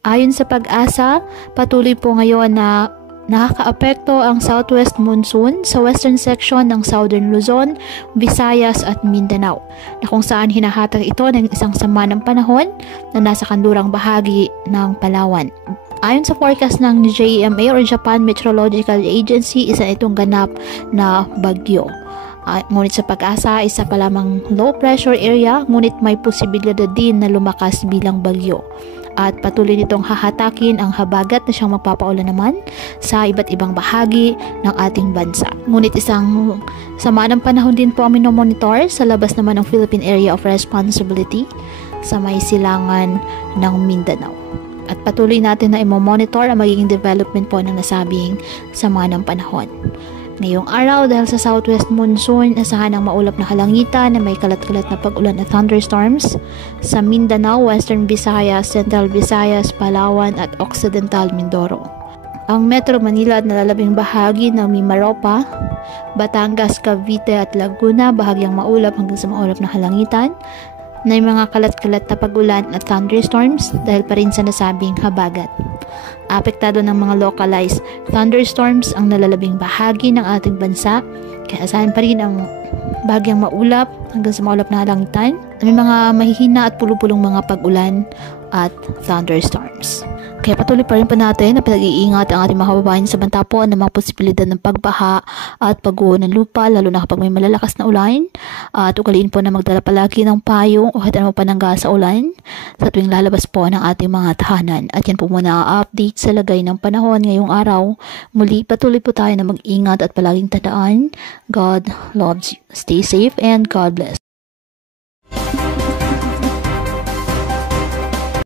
Ayon sa Pag-asa, patuloy po ngayon na nakakaapekto ang southwest monsoon sa western section ng Southern Luzon, Visayas at Mindanao, na kung saan hinahatag ito ng isang sama ng panahon na nasa kanlurang bahagi ng Palawan. Ayon sa forecast ng JMA or Japan Meteorological Agency, isa itong ganap na bagyo. Ngunit sa Pag-asa, isa pa lamang low pressure area, ngunit may posibilidad din na lumakas bilang bagyo. At patuloy nitong hahatakin ang habagat na siyang magpapaulan naman sa iba't ibang bahagi ng ating bansa. Ngunit isang sama ng panahon din po ang minomonitor sa labas naman ng Philippine Area of Responsibility sa may silangan ng Mindanao. At patuloy natin na i-monitor ang magiging development po ng nasabing sama ng panahon. Ngayong araw, dahil sa southwest monsoon, asahan ang maulap na kalangitan na may kalat-kalat na pag-ulan at thunderstorms sa Mindanao, Western Visayas, Central Visayas, Palawan at Occidental Mindoro. Ang Metro Manila at nalalabing bahagi ng Mimaropa, Batangas, Cavite at Laguna, bahagyang maulap hanggang sa maulap na kalangitan na may mga kalat-kalat na pag-ulan at thunderstorms dahil pa rin sa nasabing habagat. Apektado ng mga localized thunderstorms ang nalalabing bahagi ng ating bansa, kaya asahan pa rin ang bahagyang maulap hanggang sa maulap na kalangitan. May mga mahihina at pulupulong mga pag-ulan at thunderstorms. Kaya patuloy pa rin po natin na pinag-iingat ang ating mga kababayan sa banta po ng mga posibilidad ng pagbaha at pagguho ng lupa, lalo na kapag may malalakas na ulan. At ugaliin po na magdala palagi ng payong o kahit anong panangga sa ulan sa tuwing lalabas po ng ating mga tahanan. At yan po muna update sa lagay ng panahon ngayong araw. Muli patuloy po tayo na mag-ingat at palaging tandaan, God loves you. Stay safe and God bless.